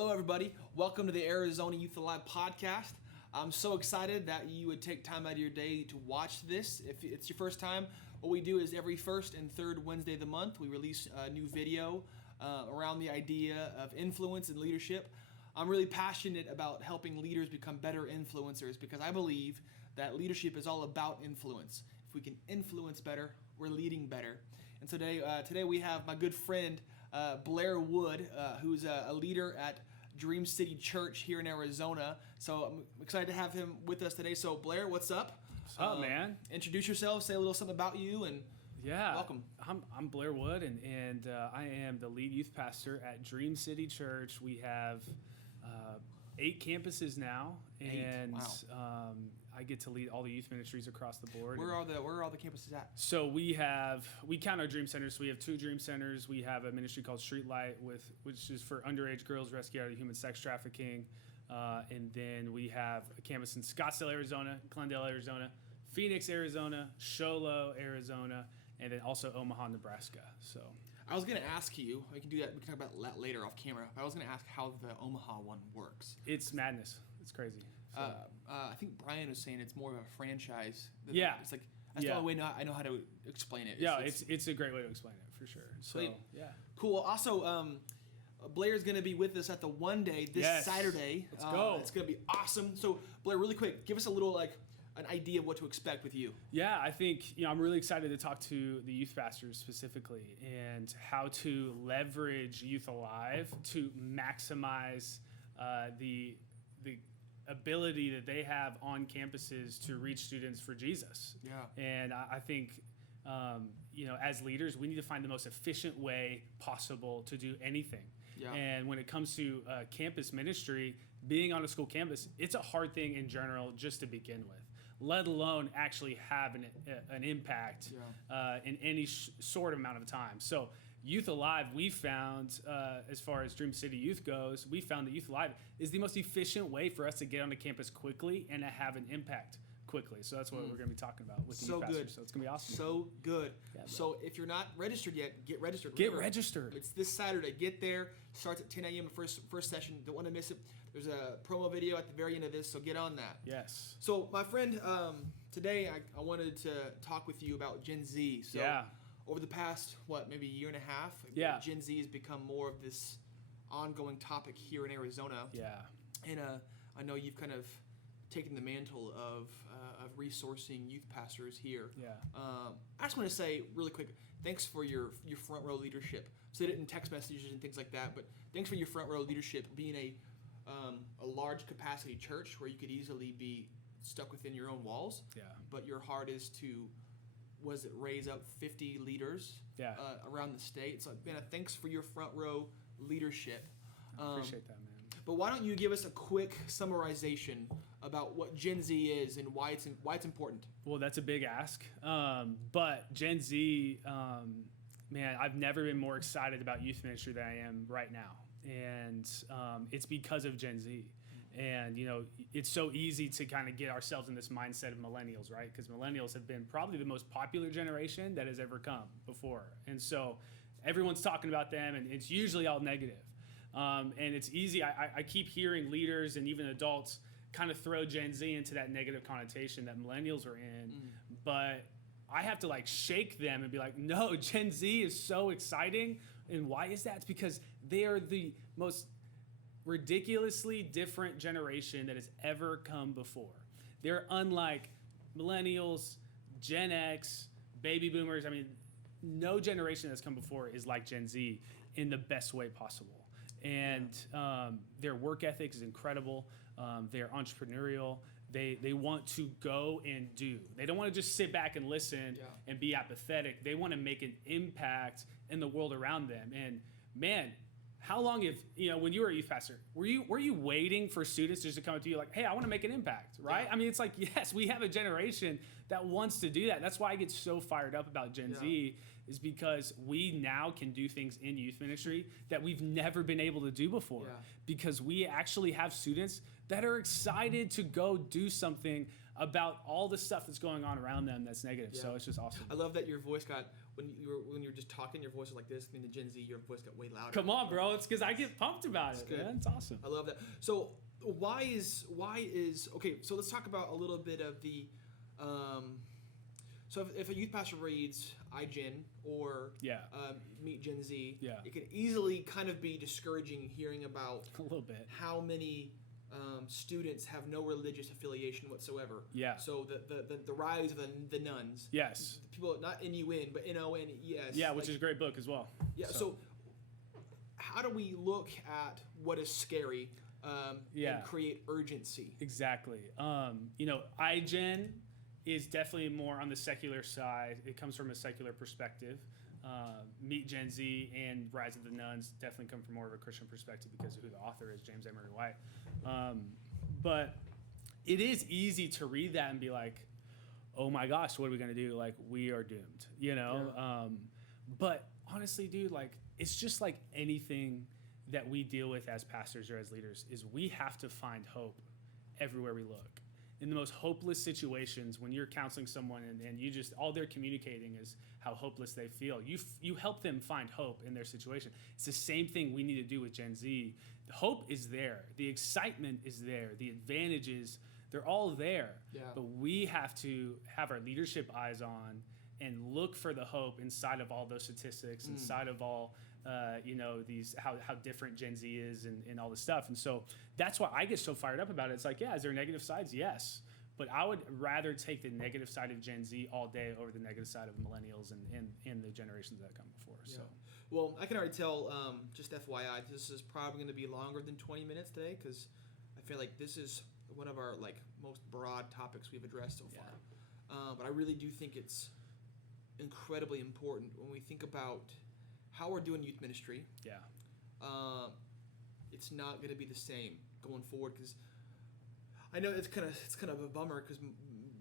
Hello, everybody. Welcome to the Arizona Youth Alive podcast. I'm so excited that you would take time out of your day to watch this. If it's your first time, what we do is every first and third Wednesday of the month, we release a new video around the idea of influence and leadership. I'm really passionate about helping leaders become better influencers because I believe that leadership is all about influence. If we can influence better, we're leading better. And today we have my good friend Blair Wood, who's a leader at Dream City Church here in Arizona. So I'm excited to have him with us today. So Blair, what's up? What's up, man? Introduce yourself, say a little something about you, and welcome. I'm Blair Wood, and I am the lead youth pastor at Dream City Church. We have 8 campuses now, and Wow. I get to lead all the youth ministries across the board. Where are all the campuses at? So we count our dream centers. So we have 2 dream centers. We have a ministry called Streetlight, which is for underage girls rescued out of human sex trafficking, and then we have a campus in Scottsdale, Arizona, Glendale, Arizona, Phoenix, Arizona, Show Low, Arizona, and then also Omaha, Nebraska. So I was going to ask you, we can do that, we can talk about that later off camera, but I was going to ask how the Omaha one works. It's madness. It's crazy. So. I think Brian was saying it's more of a franchise. Yeah. It's like, that's the only way I know how to explain it. It's a great way to explain it, for sure. Sweet. So, yeah. Cool. Also, Blair's going to be with us at the One Day this Saturday. Let's go. It's going to be awesome. So, Blair, really quick, give us a little, an idea of what to expect with you. Yeah, I think I'm really excited to talk to the youth pastors specifically and how to leverage Youth Alive to maximize the ability that they have on campuses to reach students for Jesus. Yeah. And I think as leaders, we need to find the most efficient way possible to do anything. Yeah. And when it comes to campus ministry, being on a school campus, it's a hard thing in general just to begin with, let alone actually have an impact in any sort of amount of time. So Youth Alive, we found, as far as Dream City Youth goes, we found that Youth Alive is the most efficient way for us to get onto campus quickly and to have an impact quickly. So that's what we're going to be talking about with the youth pastors. So it's going to be awesome. So good. Yeah, so if you're not registered yet, get registered. Get registered. It's this Saturday. Get there. Starts at 10 a.m. the first session. Don't want to miss it. There's a promo video at the very end of this, so get on that. Yes. So my friend, today I wanted to talk with you about Gen Z. So over the past, maybe a year and a half, Gen Z has become more of this ongoing topic here in Arizona. Yeah. And I know you've kind of taken the mantle of resourcing youth pastors here. Yeah. I just want to say really quick, thanks for your front row leadership. Said it in text messages and things like that, but thanks for your front row leadership, being a large capacity church where you could easily be stuck within your own walls. Yeah. But your heart is to raise up 50 leaders around the state. So thanks for your front row leadership. I appreciate that, man. But why don't you give us a quick summarization about what Gen Z is and why it's important? Well, that's a big ask. But Gen Z, man, I've never been more excited about youth ministry than I am right now. And it's because of Gen Z. And, it's so easy to kind of get ourselves in this mindset of millennials, right? Because millennials have been probably the most popular generation that has ever come before. And so everyone's talking about them, and it's usually all negative. And it's easy. I keep hearing leaders and even adults kind of throw Gen Z into that negative connotation that millennials are in. But I have to shake them and be like, no, Gen Z is so exciting. And why is that? It's because they are the most ridiculously different generation that has ever come before. They're unlike millennials, Gen X, baby boomers. I mean, no generation that's come before is like Gen Z in the best way possible. And their work ethic is incredible. They're entrepreneurial. They want to go and do. They don't want to just sit back and listen and be apathetic. They want to make an impact in the world around them. And man, how long when you were a youth pastor, were you waiting for students just to come up to you like, hey, I want to make an impact, right? Yeah. I mean, it's like, yes, we have a generation that wants to do that. That's why I get so fired up about Gen Z, is because we now can do things in youth ministry that we've never been able to do before, because we actually have students that are excited to go do something about all the stuff that's going on around them that's negative. So it's just awesome. I love that your voice when you're just talking, your voice is like this. I mean, the Gen Z, your voice got way louder. Come on, bro. It's because I get pumped about it. Good. Man. It's awesome. I love that. So why is okay? So let's talk about a little bit of the. So if a youth pastor reads iGen or Meet Gen Z, it can easily kind of be discouraging hearing about a little bit how many students have no religious affiliation whatsoever. Yeah. So the rise of the nuns. Yes. People, not N-U-N, but N-O-N-E-S. Yeah, which is a great book as well. Yeah. So how do we look at what is scary and create urgency? Exactly. iGen is definitely more on the secular side. It comes from a secular perspective. Meet Gen Z and Rise of the Nuns definitely come from more of a Christian perspective because of who the author is, James Emery White. But it is easy to read that and be like, oh my gosh, what are we going to do? Like, we are doomed, Yeah. But honestly, dude, like, it's just like anything that we deal with as pastors or as leaders is we have to find hope everywhere we look. In the most hopeless situations, when you're counseling someone and you just, all they're communicating is how hopeless they feel, you help them find hope in their situation. It's the same thing we need to do with Gen Z. The hope is there. The excitement is there. The advantages, they're all there. Yeah. But we have to have our leadership eyes on and look for the hope inside of all those statistics, inside of all these how different Gen Z is and all this stuff. And so that's why I get so fired up about it. It's like, yeah, is there negative sides? Yes. But I would rather take the negative side of Gen Z all day over the negative side of millennials and the generations that come before. Yeah. So, well, I can already tell, just FYI, this is probably going to be longer than 20 minutes today because I feel like this is one of our most broad topics we've addressed so far. But I really do think it's incredibly important when we think about how we're doing youth ministry. Yeah. It's not going to be the same going forward because I know it's kind of a bummer because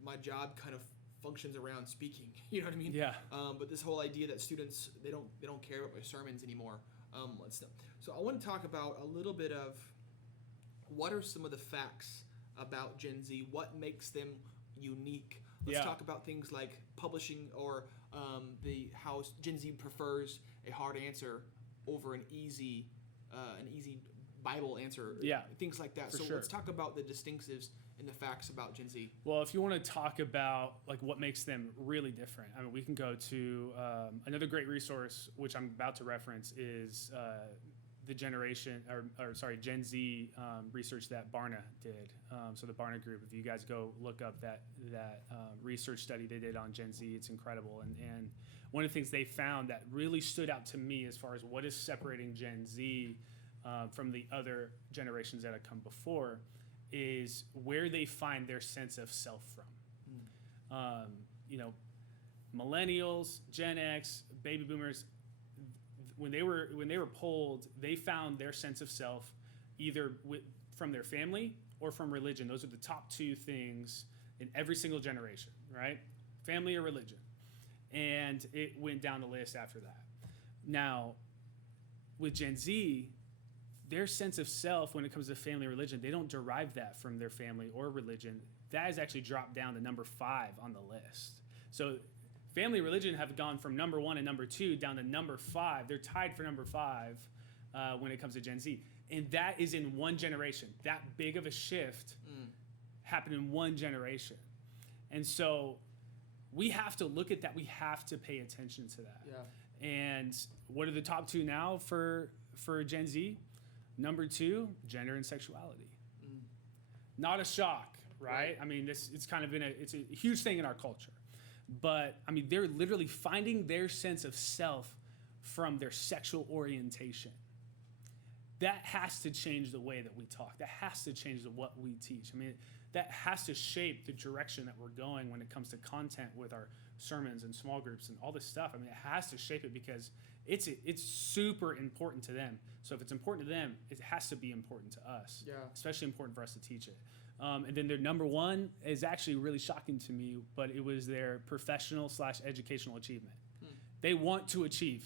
my job kind of functions around speaking. You know what I mean? Yeah. But this whole idea that students they don't care about my sermons anymore. So I want to talk about a little bit of what are some of the facts about Gen Z. What makes them unique? Let's talk about things like publishing or how Gen Z prefers a hard answer over an easy Bible answer. Yeah, things like that. So sure. Let's talk about the distinctives and the facts about Gen Z. Well, if you want to talk about like what makes them really different, I mean, we can go to another great resource, which I'm about to reference, is the Gen Z research that Barna did. So the Barna Group, if you guys go look up that research study they did on Gen Z, it's incredible. And one of the things they found that really stood out to me as far as what is separating Gen Z from the other generations that have come before is where they find their sense of self from. Millennials, Gen X, baby boomers, when they were polled, they found their sense of self either from their family or from religion. Those are the top two things in every single generation, right? Family or religion. And it went down the list after that. Now, with Gen Z, their sense of self when it comes to family or religion, they don't derive that from their family or religion. That has actually dropped down to number 5 on the list. So family and religion have gone from number 1 and number 2 down to number 5. They're tied for number 5 when it comes to Gen Z. And that is in one generation. That big of a shift happened in one generation. And so we have to look at that. We have to pay attention to that. Yeah. And what are the top 2 now for Gen Z? Number 2, gender and sexuality. Not a shock, right? I mean, it's kind of it's a huge thing in our culture. But I mean, they're literally finding their sense of self from their sexual orientation. That has to change the way that we talk. That has to change what we teach. I mean, that has to shape the direction that we're going when it comes to content with our sermons and small groups and all this stuff. I mean, it has to shape it because it's super important to them. So if it's important to them, it has to be important to us. Yeah. Especially important for us to teach it. And then their number 1 is actually really shocking to me, but it was their professional/educational achievement. They want to achieve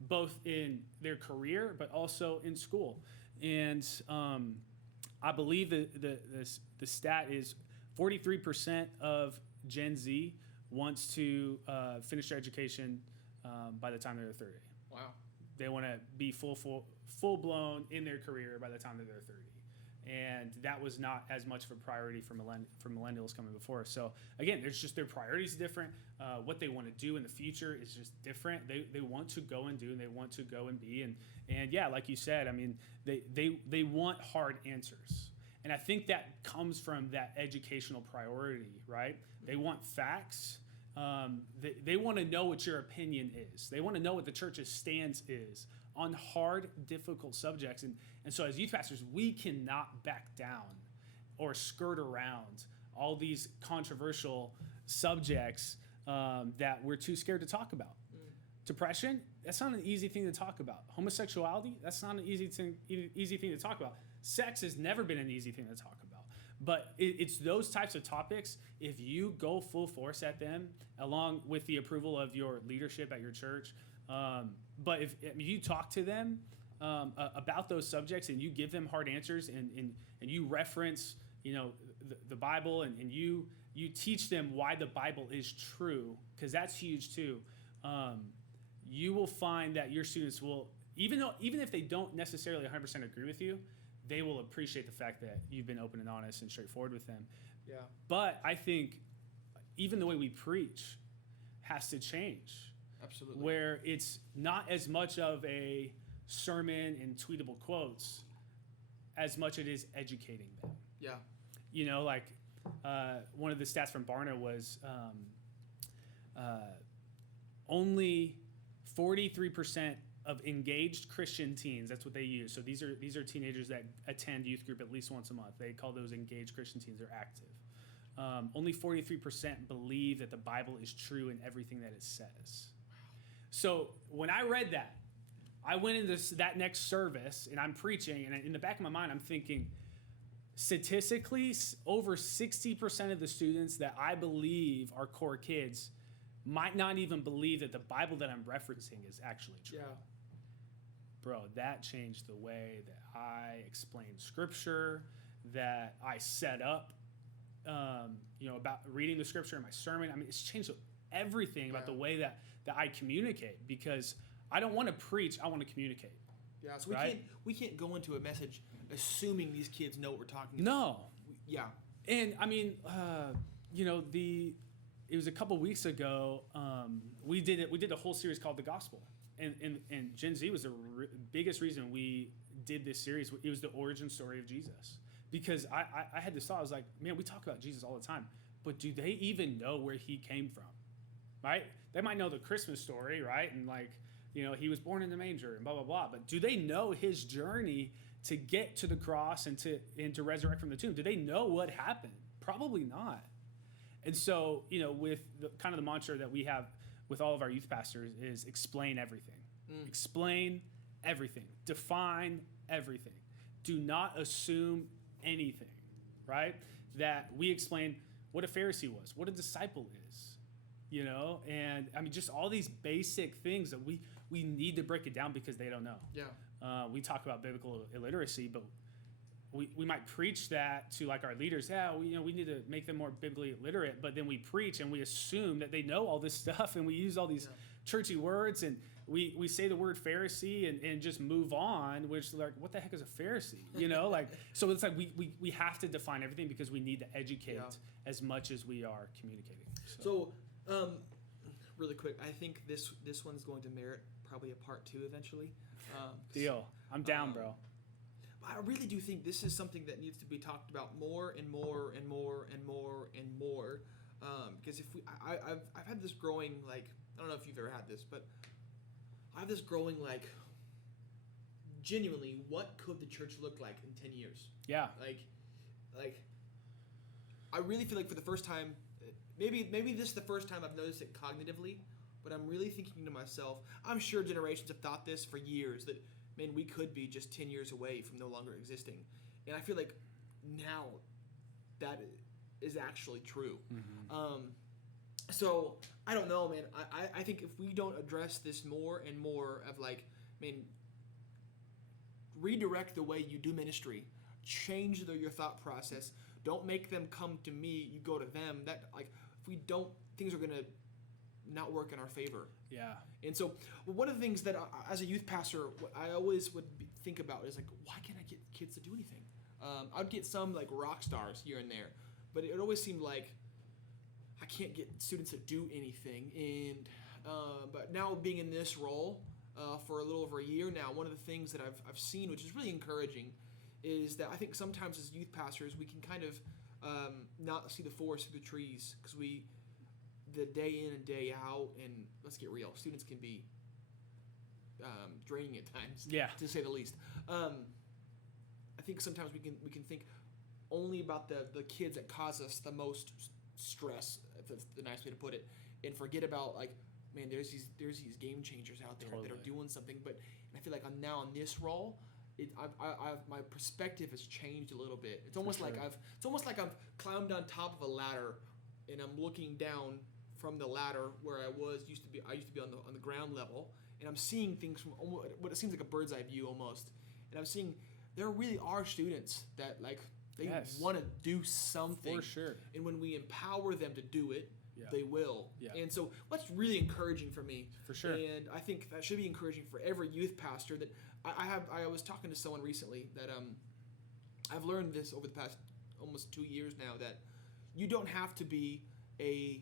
both in their career, but also in school. And I believe the stat is 43% of Gen Z wants to finish their education by the time they're 30. Wow. They want to be full blown in their career by the time that they're 30. And that was not as much of a priority for millennials coming before us. So again, there's just their priorities different. What they want to do in the future is just different. They want to go and do, and they want to go and be. And yeah, like you said, I mean, they want hard answers. And I think that comes from that educational priority, right? They want facts. They want to know what your opinion is. They want to know what the church's stance is on hard, difficult subjects. And so as youth pastors, we cannot back down or skirt around all these controversial subjects that we're too scared to talk about. Depression, that's not an easy thing to talk about. Homosexuality, that's not an easy thing to talk about. Sex has never been an easy thing to talk about. But it's those types of topics, if you go full force at them, along with the approval of your leadership at your church, but if you talk to them about those subjects and you give them hard answers and you reference, the Bible and you teach them why the Bible is true, because that's huge too, you will find that your students will, even if they don't necessarily 100% agree with you, they will appreciate the fact that you've been open and honest and straightforward with them. Yeah. But I think even the way we preach has to change. Absolutely. Where it's not as much of a sermon and tweetable quotes as much it is educating them. Yeah. Like one of the stats from Barna was only 43% of engaged Christian teens, that's what they use. So these are teenagers that attend youth group at least once a month. They call those engaged Christian teens. They're active. Only 43% believe that the Bible is true in everything that it says. So when I read that, I went into that next service and I'm preaching, and in the back of my mind, I'm thinking, statistically, over 60% of the students that I believe are core kids might not even believe that the Bible that I'm referencing is actually true. Yeah. Bro, that changed the way that I explained scripture, that I set up, about reading the scripture in my sermon. I mean, it's changed everything about the way that I communicate, because I don't want to preach, I want to communicate. Yeah, so we can't go into a message assuming these kids know what we're talking about. No. Yeah. And I mean, it was a couple weeks ago, we did a whole series called The Gospel. And Gen Z was the biggest reason we did this series. It was the origin story of Jesus. Because I had this thought, I was like, man, we talk about Jesus all the time, but do they even know where he came from, right? They might know the Christmas story, right? And he was born in the manger and blah, blah, blah. But do they know his journey to get to the cross and to resurrect from the tomb? Do they know what happened? Probably not. And so, with the mantra that we have with all of our youth pastors is explain everything. Explain everything. Define everything. Do not assume anything, right? That we explain what a Pharisee was, what a disciple is, and I mean, just all these basic things that we need to break it down because they don't know. Yeah. We talk about biblical illiteracy, but we might preach that to our leaders. Yeah, we need to make them more biblically literate, but then we preach and we assume that they know all this stuff, and we use all these churchy words, and we say the word Pharisee and just move on, which what the heck is a Pharisee? So it's we have to define everything because we need to educate as much as we are communicating. So really quick, I think this one's going to merit probably a part 2 eventually. Deal. I'm down, bro. I really do think this is something that needs to be talked about more and more and more and more and more. Because I've had this growing, I don't know if you've ever had this, but I have this growing, genuinely, what could the church look like in 10 years? Yeah. I really feel like for the first time, maybe this is the first time I've noticed it cognitively, but I'm really thinking to myself, I'm sure generations have thought this for years, that we could be just 10 years away from no longer existing. And I feel like now that is actually true. Mm-hmm. So I don't know, man. I think if we don't address this more and more of redirect the way you do ministry, change your thought process. Don't make them come to me, you go to them. That if we don't, things are gonna not work in our favor. Yeah. And so one of the things that as a youth pastor, what I always would think about is like, why can't I get kids to do anything? I'd get some like rock stars here and there, but it always seemed like I can't get students to do anything. And but now being in this role for a little over a year now, one of the things that I've seen, which is really encouraging, is that I think sometimes as youth pastors we can kind of not see the forest through the trees, because the day in and day out, and let's get real, students can be draining at times, to say the least. I think sometimes we can think only about the kids that cause us the most stress, if that's the nice way to put it, and forget about like, man, there's these game changers out there that are doing something. But I feel like I'm now in this role. My perspective has changed a little bit. It's almost like I've climbed on top of a ladder, and I'm looking down from the ladder where I used to be on the ground level, and I'm seeing things from almost what it seems like a bird's eye view almost. And I'm seeing there really are students that like they want to do something. For sure. And when we empower them to do it, they will. Yeah. And so that's really encouraging for me. For sure. And I think that should be encouraging for every youth pastor. That I was talking to someone recently that I've learned this over the past almost 2 years now, that you don't have to be a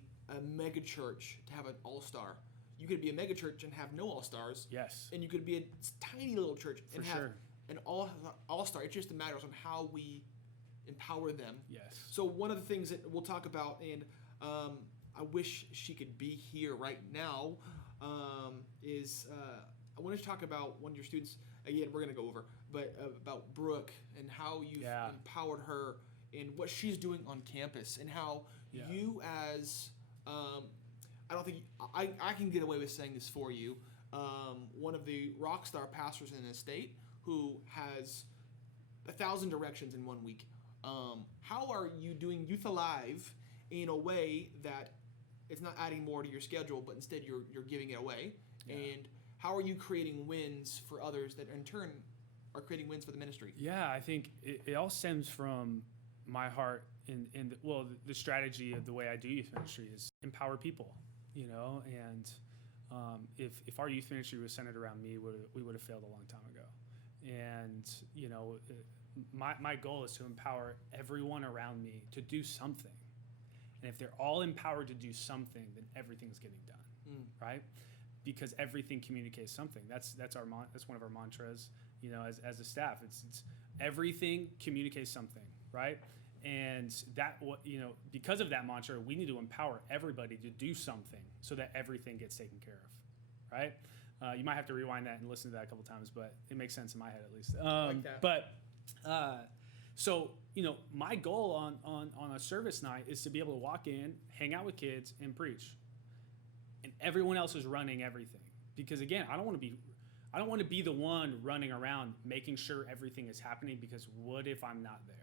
mega church to have an all-star. You could be a mega church and have no all-stars. Yes. And you could be a tiny little church and have an all-star. It just matters on how we empower them. Yes. So one of the things that we'll talk about, and I wish she could be here right now, is I wanted to talk about one of your students. Again, we're going to go over, but about Brooke and how you've empowered her and what she's doing on campus, and how you as I don't think I can get away with saying this for you, one of the rock star pastors in the state who has 1,000 directions in 1 week. How are you doing Youth Alive in a way that it's not adding more to your schedule, but instead you're giving it away? Yeah. And how are you creating wins for others that in turn are creating wins for the ministry? Yeah, I think it all stems from my heart in the strategy of the way I do youth ministry is empower people, and if our youth ministry was centered around me, we would have failed a long time ago. And, my goal is to empower everyone around me to do something. And if they're all empowered to do something, then everything's getting done, right? Because everything communicates something. That's one of our mantras, as a staff. It's everything communicates something, right? And that because of that mantra, we need to empower everybody to do something so that everything gets taken care of, right? You might have to rewind that and listen to that a couple times, but it makes sense in my head at least. I like that. But so my goal on a service night is to be able to walk in, hang out with kids, and preach, and everyone else is running everything. Because again, I don't want to be the one running around making sure everything is happening, because what if I'm not there?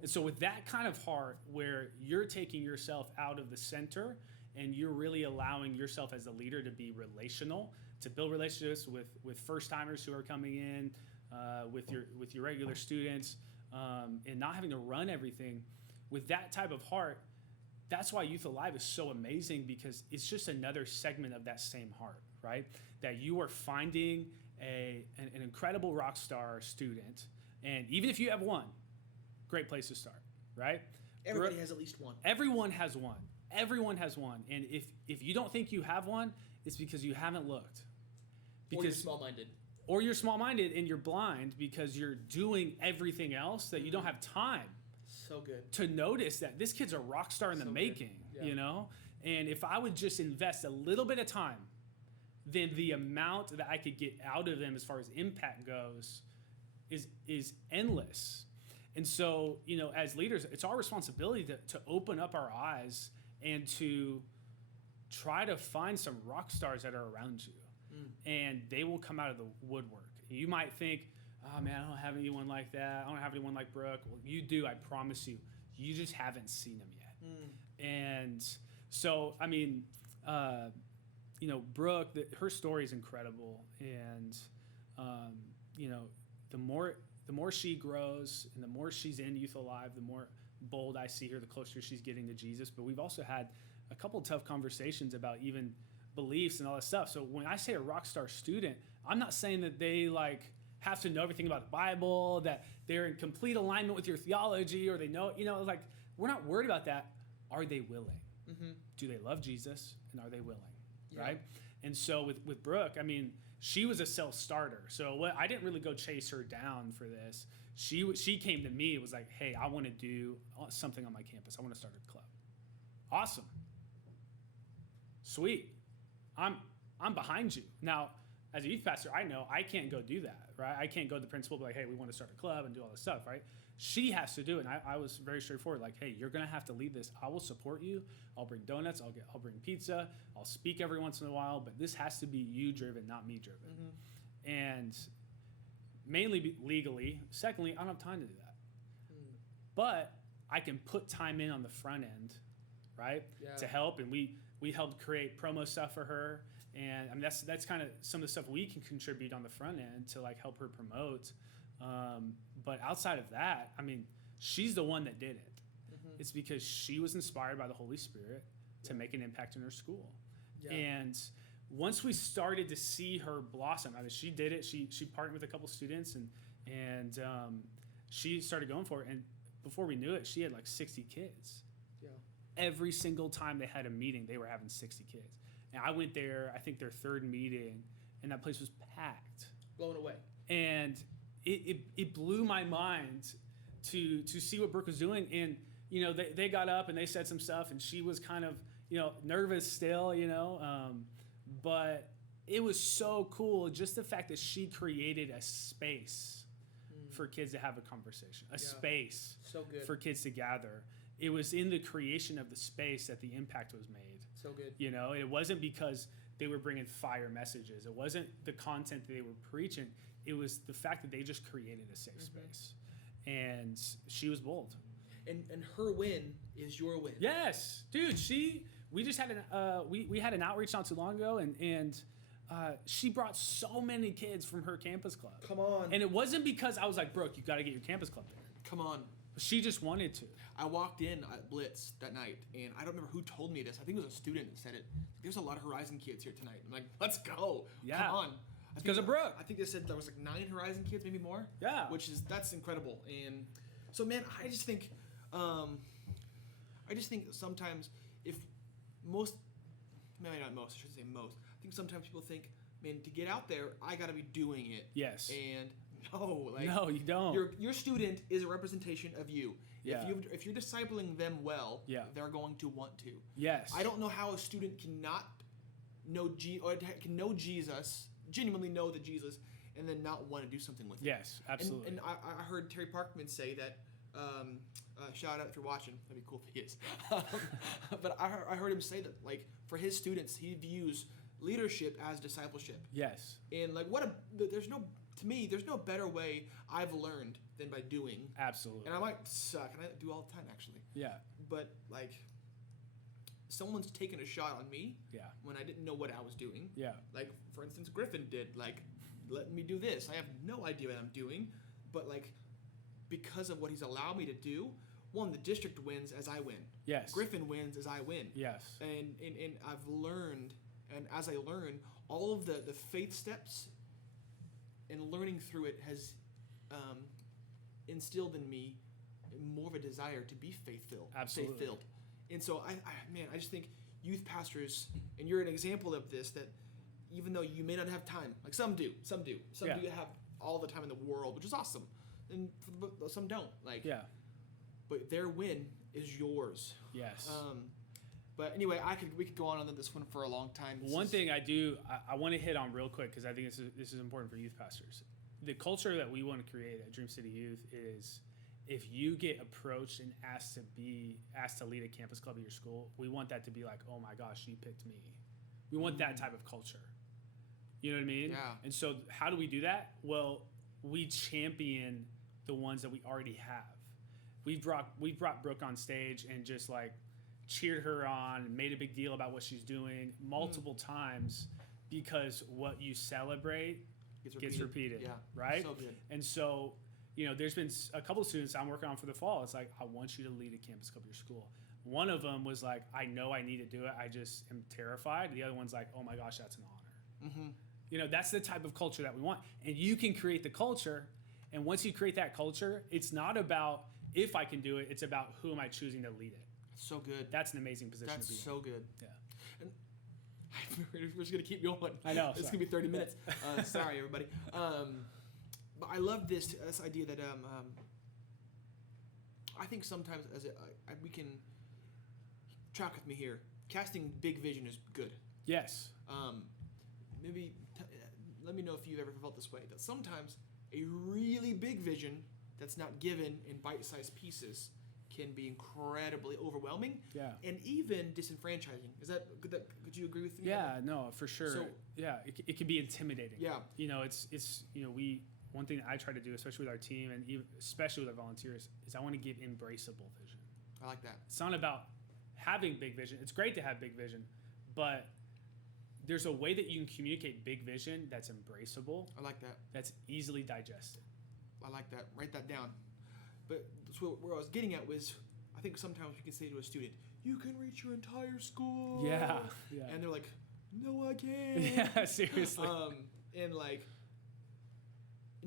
And so with that kind of heart, where you're taking yourself out of the center and you're really allowing yourself as a leader to be relational, to build relationships with first-timers who are coming in, with your regular students, and not having to run everything, with that type of heart, that's why Youth Alive is so amazing, because it's just another segment of that same heart, right? That you are finding an incredible rock star student, and even if you have one, great place to start, right? Everybody has at least one. Everyone has one. Everyone has one. And if you don't think you have one, it's because you haven't looked. Or you're small-minded. Or you're small-minded and you're blind because you're doing everything else that you don't have time. So good. To notice that this kid's a rock star in the making, And if I would just invest a little bit of time, then the amount that I could get out of them as far as impact goes is endless. And so, as leaders, it's our responsibility to open up our eyes and to try to find some rock stars that are around you. And they will come out of the woodwork. You might think, oh man, I don't have anyone like that. I don't have anyone like Brooke. Well, you do, I promise you. You just haven't seen them yet. And so, Brooke, her story is incredible. And, the more she grows and the more she's in Youth Alive, the more bold I see her, the closer she's getting to Jesus. But we've also had a couple tough conversations about even beliefs and all that stuff. So when I say a rock star student, I'm not saying that they like have to know everything about the Bible, that they're in complete alignment with your theology, or they know, like we're not worried about that. Are they willing? Mm-hmm. Do they love Jesus, and are they willing? Yeah. Right? And so with Brooke, I mean, she was a self-starter. So I didn't really go chase her down for this. She came to me. It was like, hey, I want to do something on my campus. I want to start a club. Awesome. Sweet. I'm behind you. Now, as a youth pastor, I know I can't go do that, right? I can't go to the principal and be like, hey, we want to start a club and do all this stuff, right? She has to do it. And I was very straightforward, like, hey, you're going to have to lead this. I will support you. I'll bring donuts. I'll bring pizza. I'll speak every once in a while, but this has to be you driven, not me driven. Mm-hmm. And mainly legally. Secondly, I don't have time to do that. But I can put time in on the front end, right? Yeah. To help. And we helped create promo stuff for her. And I mean, that's kind of some of the stuff we can contribute on the front end to like help her promote. But outside of that, I mean, she's the one that did it. Mm-hmm. It's because she was inspired by the Holy Spirit to make an impact in her school. Yeah. And once we started to see her blossom, I mean, she did it. She partnered with a couple students and she started going for it. And before we knew it, she had like 60 kids. Yeah. Every single time they had a meeting, they were having 60 kids. And I went there, I think their third meeting, and that place was packed. Blown away. And it blew my mind to see what Brooke was doing. And, they got up and they said some stuff, and she was kind of, nervous still, but it was so cool. Just the fact that she created a space for kids to have a conversation, space so good. For kids to gather. It was in the creation of the space that the impact was made. So good. It wasn't because they were bringing fire messages. It wasn't the content that they were preaching. It was the fact that they just created a safe space. And she was bold. And her win is your win. Yes, dude. We just had we had an outreach not too long ago, and she brought so many kids from her campus club. Come on. And it wasn't because I was like, Brooke, you got to get your campus club there. Come on. She just wanted to. I walked in at Blitz that night, and I don't remember who told me this. I think it was a student that said it. There's a lot of Horizon kids here tonight. I'm like, let's go. Yeah. Come on. It's because of Brooke. I think they said there was like 9 Horizon kids, maybe more. Yeah. That's incredible. And so, man, I just think sometimes if most, maybe not most, I shouldn't say most. I think sometimes people think, man, to get out there, I got to be doing it. Yes. And no, you don't. Your student is a representation of you. Yeah. If you're discipling them well, they're going to want to. Yes. I don't know how a student cannot know can know Jesus, genuinely know the Jesus, and then not want to do something with it. Yes, absolutely. And I heard Terry Parkman say that. Shout out if you're watching. That'd be cool if he is. But I heard him say that, like, for his students, he views leadership as discipleship. Yes. And like, to me, there's no better way I've learned than by doing. Absolutely. And I might suck, and I do all the time, actually. Yeah. But, like, someone's taken a shot on me when I didn't know what I was doing. Yeah. Like, for instance, Griffin did, like, letting me do this. I have no idea what I'm doing, but, like, because of what he's allowed me to do, one, the district wins as I win. Yes. Griffin wins as I win. Yes. And I've learned, and as I learn, all of the faith steps and learning through it has instilled in me more of a desire to be faith-filled. Absolutely. Faith-filled. And so, I just think youth pastors, and you're an example of this, that even though you may not have time, like some do. Some do have all the time in the world, which is awesome. And some don't. Like, but their win is yours. Yes. But anyway, we could go on this one for a long time. One thing I want to hit on real quick, because I think this is important for youth pastors. The culture that we want to create at Dream City Youth is, if you get approached and asked to lead a campus club at your school, we want that to be like, oh my gosh, you picked me. We want that type of culture. You know what I mean? Yeah. And so how do we do that? Well, we champion the ones that we already have. We've brought Brooke on stage and just like cheered her on and made a big deal about what she's doing multiple times, because what you celebrate gets repeated. Yeah. Right? So good. And so, there's been a couple of students I'm working on for the fall. It's like, I want you to lead a campus club at your school. One of them was like, I know I need to do it. I just am terrified. The other one's like, oh my gosh, that's an honor. Mm-hmm. You know, that's the type of culture that we want. And you can create the culture. And once you create that culture, it's not about if I can do it. It's about who am I choosing to lead it. So good. That's an amazing position That's to be in. so good. Yeah. And we're just going to keep going. I know. It's going to be 30 minutes. Sorry, everybody. But I love this idea that I think sometimes we can track with me here. Casting big vision is good. Yes. Maybe let me know if you've ever felt this way. That sometimes a really big vision that's not given in bite-sized pieces can be incredibly overwhelming. Yeah. And even disenfranchising. Could you agree with me? Yeah. No, for sure. So, yeah. It can be intimidating. Yeah. You know, it's one thing that I try to do, especially with our team and especially with our volunteers, is I want to give embraceable vision. I like that. It's not about having big vision. It's great to have big vision, but there's a way that you can communicate big vision that's embraceable. I like that. That's easily digested. I like that. Write that down. But where I was getting at was, I think sometimes we can say to a student, you can reach your entire school. Yeah. And they're like, no, I can't. Yeah, seriously. And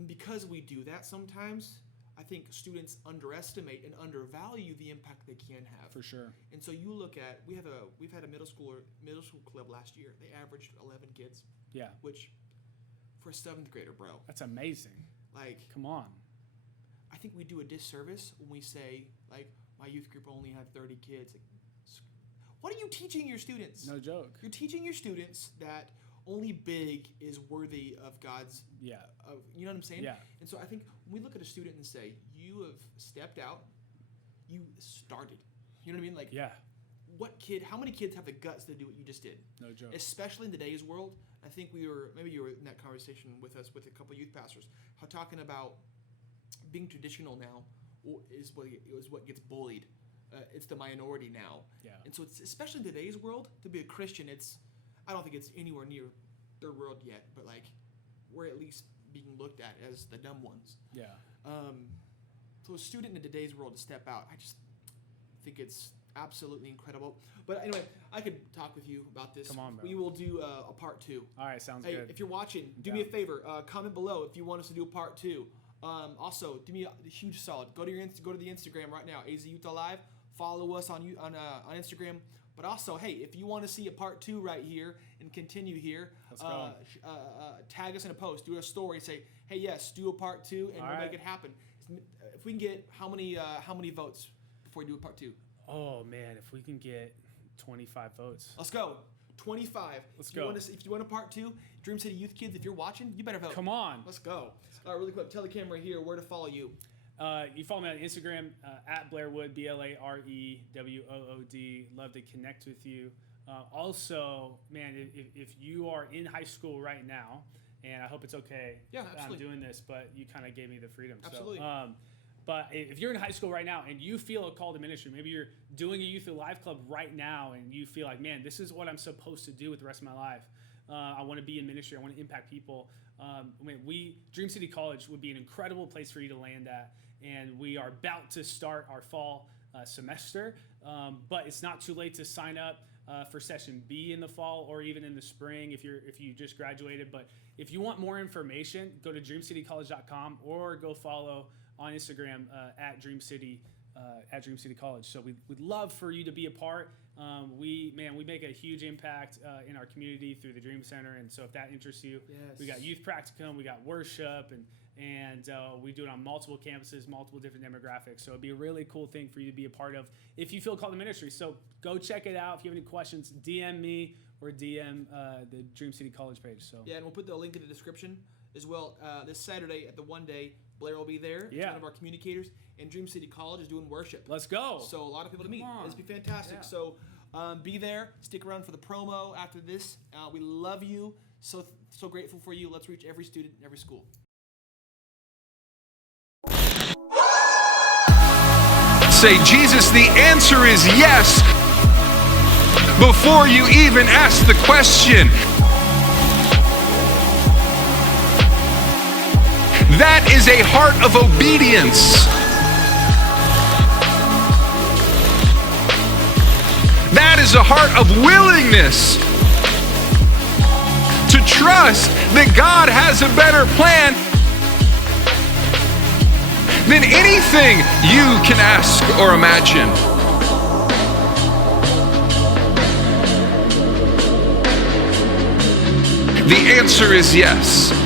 because we do that sometimes, I think students underestimate and undervalue the impact they can have. For sure. And so you look at, we've had a middle school club last year. They averaged 11 kids. Yeah. Which, for a 7th grader, bro. That's amazing. Like, come on. I think we do a disservice when we say, like, my youth group only had 30 kids. Like, what are you teaching your students? No joke. You're teaching your students that only big is worthy of God's. Yeah. You know what I'm saying? Yeah. And so I think when we look at a student and say, you have stepped out, you started. You know what I mean? Like, yeah. How many kids have the guts to do what you just did? No joke. Especially in today's world. I think maybe you were in that conversation with us with a couple of youth pastors, how talking about being traditional now is what gets bullied. It's the minority now. Yeah. And so it's, especially in today's world, to be a Christian, I don't think it's anywhere near third world yet, but like we're at least being looked at as the dumb ones. Yeah. So a student in today's world to step out, I just think it's absolutely incredible. But anyway, I could talk with you about this. Come on, bro. We will do a part 2. All right, sounds hey, good. If you're watching, do me a favor. Comment below if you want us to do a part 2. Also, do me a huge solid. Go to the Instagram right now, AZ Youth Alive. Follow us on Instagram. But also, hey, if you want to see a part 2 right here and continue here, let's go. Tag us in a post, do a story, say, hey, yes, do a part 2, and we'll make it happen. If we can get how many votes before we do a part 2? Oh man, if we can get 25 votes. Let's go. 25. Let's go. If you want a part 2, Dream City Youth Kids, if you're watching, you better vote. Come on. Let's go. All right, really quick, tell the camera here where to follow you. You follow me on Instagram, at Blairwood, BLAREWOOD. Love to connect with you. Also, man, if you are in high school right now, and I hope it's okay that I'm doing this, but you kind of gave me the freedom. Absolutely. So, but if you're in high school right now and you feel a call to ministry, maybe you're doing a Youth Alive Club right now and you feel like, man, this is what I'm supposed to do with the rest of my life. I want to be in ministry. I want to impact people. Dream City College would be an incredible place for you to land at. And we are about to start our fall semester, but it's not too late to sign up for session B in the fall or even in the spring if you just graduated. But if you want more information, go to dreamcitycollege.com or go follow on Instagram at Dream City College. So we'd love for you to be a part. We make a huge impact in our community through the Dream Center, and so if that interests you, yes. We got youth practicum, we got worship, and we do it on multiple campuses, multiple different demographics. So it'd be a really cool thing for you to be a part of if you feel called to ministry. So go check it out. If you have any questions, DM me or DM the Dream City College page. So yeah, and we'll put the link in the description as well. This Saturday at the One Day, Blair will be there. Yeah. One of our communicators, and Dream City College is doing worship. Let's go. So a lot of people to meet. It's be fantastic. Yeah. So be there. Stick around for the promo after this. We love you. So grateful for you. Let's reach every student, every school. Say, Jesus, the answer is yes before you even ask the question. That is a heart of obedience. is a heart of willingness to trust that God has a better plan than anything you can ask or imagine. The answer is yes.